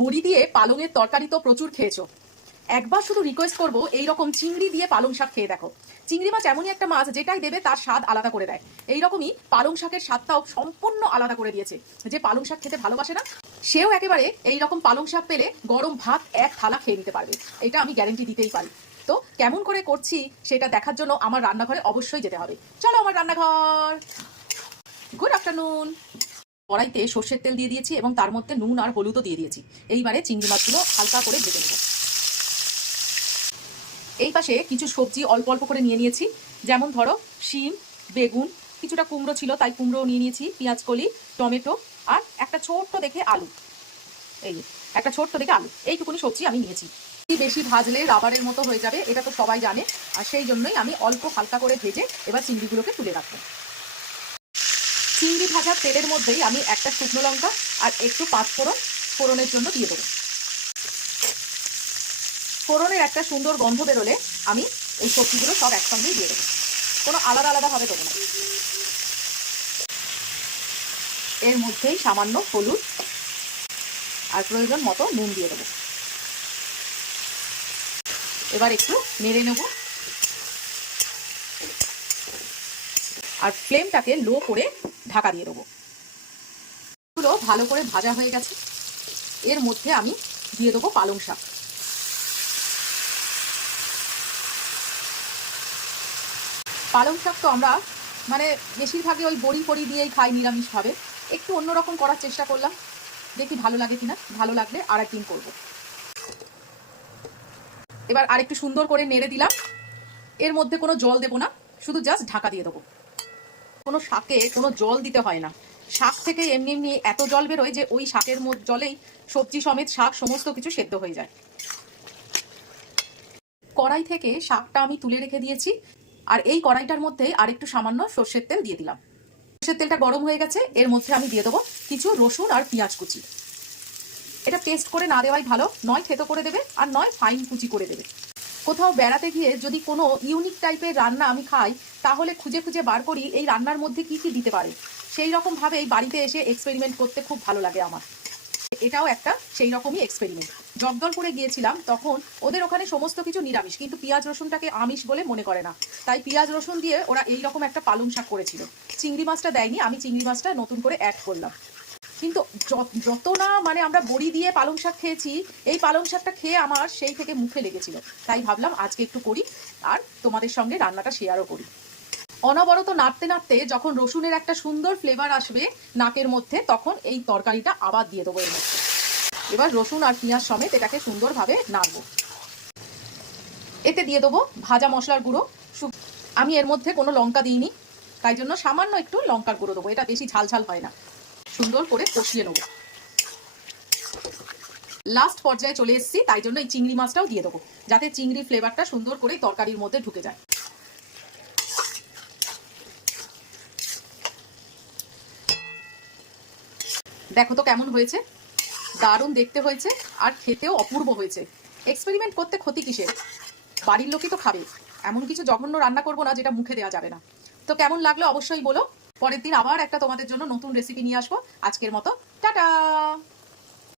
বড়ি দিয়ে পালংয়ের তরকারি তো প্রচুর খেয়েছো। একবার শুধু রিকোয়েস্ট করবো, এইরকম চিংড়ি দিয়ে পালং শাক খেয়ে দেখো। চিংড়ি মাছ এমনই একটা মাছ যেটাই দেবে তার স্বাদ আলাদা করে দেয়। এইরকমই পালং শাকের স্বাদটাও সম্পূর্ণ আলাদা করে দিয়েছে। যে পালং শাক খেতে ভালোবাসে না, সেও একেবারে এইরকম পালং শাক পেলে গরম ভাত এক থালা খেয়ে নিতে পারবে। এটা আমি গ্যারেন্টি দিতেই পারি। তো কেমন করে করছি সেটা দেখার জন্য আমার রান্নাঘরে অবশ্যই যেতে হবে। চলো আমার রান্নাঘর। Good afternoon. কড়াইতে সর্ষের তেল দিয়ে দিয়েছি এবং তার মধ্যে নুন আর হলুদও দিয়ে দিয়েছি। এইবারে চিংড়ি মাছগুলো হালকা করে ভেজে নেব। এই পাশে কিছু সবজি অল্প অল্প করে নিয়ে নিয়েছি, যেমন ধরো শিম, বেগুন, কিছুটা কুমড়ো ছিল তাই কুমড়ো নিয়ে নিয়েছি, পেঁয়াজ কলি, টমেটো আর একটা ছোট্ট দেখে আলু। এই একটা ছোট্ট দেখে আলু, এইটুকুনি সবজি আমি নিয়েছি। বেশি ভাজলে রাবারের মতো হয়ে যাবে, এটা তো সবাই জানে, আর সেই জন্যই আমি অল্প হালকা করে ভেজে এবার চিংড়িগুলোকে তুলে রাখবো। চিংড়ি ভাজার তেলের মধ্যেই আমি একটা শুকনো লঙ্কা আর একটু পাঁচফোড়ন ফোড়নের জন্য দিয়ে দেবো। ফোড়নের একটা সুন্দর গন্ধ বেরোলে আমি এই সবজিগুলো সব একসঙ্গেই দিয়ে দেবো, কোনো আলাদা আলাদাভাবে দেবো না। এর মধ্যেই সামান্য হলুদ আর প্রয়োজন মতো নুন দিয়ে দেবো। এবার একটু নেড়ে নেব আর ফ্লেমটাকে লো করে ঢাকা দিয়ে দেবো। এগুলো ভালো করে ভাজা হয়ে গেছে, এর মধ্যে আমি দিয়ে দেবো পালং শাক। পালং শাক তো আমরা বেশিরভাগই ওই বড়ি ফড়ি দিয়েই খাই নিরামিষভাবে। একটু অন্যরকম করার চেষ্টা করলাম, দেখি ভালো লাগে কিনা। ভালো লাগলে আর একদিন করবো। এবার আরেকটু সুন্দর করে নেড়ে দিলাম। এর মধ্যে কোনো জল দেবো না, শুধু জাস্ট ঢাকা দিয়ে দেবো। কোনো শাকে কোনো জল দিতে হয় না, শাক থেকে এমনি এমনি এত জল বেরোয় যে ওই শাকের জলেই সবজি সমেত শাক সমস্ত কিছু সেদ্ধ হয়ে যায়। কড়াই থেকে শাকটা আমি তুলে রেখে দিয়েছি, আর এই কড়াইটার মধ্যে আরেকটু সামান্য সর্ষের তেল দিয়ে দিলাম। সর্ষের তেলটা গরম হয়ে গেছে, এর মধ্যে আমি দিয়ে দেবো কিছু রসুন আর পেঁয়াজ কুচি। এটা পেস্ট করে না দেওয়াই ভালো, নয় থেতো করে দেবে আর নয় ফাইন কুচি করে দেবে। কোথাও বেড়াতে গিয়ে যদি কোনো ইউনিক টাইপের রান্না আমি খাই, তাহলে খুঁজে খুঁজে বার করি এই রান্নার মধ্যে কি কি দিতে পারে। সেই রকমভাবে এই বাড়িতে এসে এক্সপেরিমেন্ট করতে খুব ভালো লাগে আমার। এটাও একটা সেই রকমই এক্সপেরিমেন্ট। জগদলপুরে গিয়েছিলাম, তখন ওদের ওখানে সমস্ত কিছু নিরামিষ, কিন্তু পেঁয়াজ রসুনটাকে আমিষ বলে মনে করে না, তাই পেঁয়াজ রসুন দিয়ে ওরা এইরকম একটা পালং শাক করেছিল। চিংড়ি মাছটা দেয়নি, আমি চিংড়ি মাছটা নতুন করে অ্যাড করলাম। কিন্তু যত না আমরা বড়ি দিয়ে পালং শাক খেয়েছি, এই পালং শাকটা খেয়ে আমার সেই থেকে মুখে লেগেছিল, তাই ভাবলাম আজকে একটু করি আর তোমাদের সঙ্গে রান্নাটা শেয়ারও করি। অনবরত নাড়তে নাড়তে যখন রসুনের একটা সুন্দর ফ্লেভার আসবে নাকের মধ্যে, তখন এই তরকারিটা আবার দিয়ে দেবো এর মধ্যে। এবার রসুন আর পেঁয়াজ সমেত এটাকে সুন্দরভাবে নাড়বো। এতে দিয়ে দেবো ভাজা মশলার গুঁড়ো। আমি এর মধ্যে কোনো লঙ্কা দিইনি, তাই জন্য সামান্য একটু লঙ্কার গুঁড়ো দেবো, এটা বেশি ঝাল ঝাল হয় না। সুন্দর করে কষিয়ে নেব। লাস্ট পর্যায়ে চলে এসেছি, তাই জন্য এই চিংড়ি মাছটাও দিয়ে দেবো, যাতে চিংড়ির ফ্লেভারটা সুন্দর করে তরকারির মধ্যে ঢুকে যায়। দেখো তো কেমন হয়েছে, দারুণ দেখতে হয়েছে আর খেতেও অপূর্ব হয়েছে। এক্সপেরিমেন্ট করতে ক্ষতি কিসের, বাড়ির লোকই তো খাবে। এমন কিছু জঘন্য রান্না করবো না যেটা মুখে দেওয়া যাবে না। তো কেমন লাগলো অবশ্যই বলো। পরের দিন আবার একটা তোমাদের জন্য নতুন রেসিপি নিয়ে আসবো। আজকের মতো টাটা।